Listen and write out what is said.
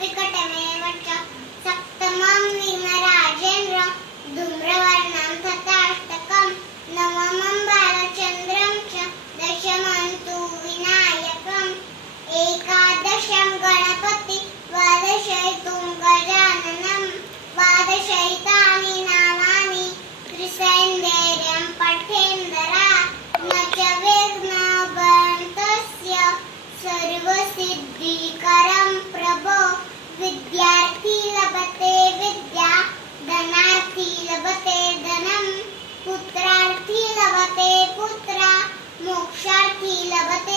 विकटमेव च सप्तमं विमराजेन्द्रं धूम्रवर्णं तथाष्टकं नवमं बालचन्द्रं च दशमं तु विनायकम् एकादशं गणपति द्वादशैतुं गजाननं द्वादशैतानि नामानि त्रिसैन्धैर्यं पठेन्दरा न च विघ्नोपहन्तस्य सर्वसिद्धिकरं प्रभो विद्यार्थी लभते विद्या धनार्थी लभते धनं पुत्रार्थी लभते पुत्रा मोक्षार्थी लभते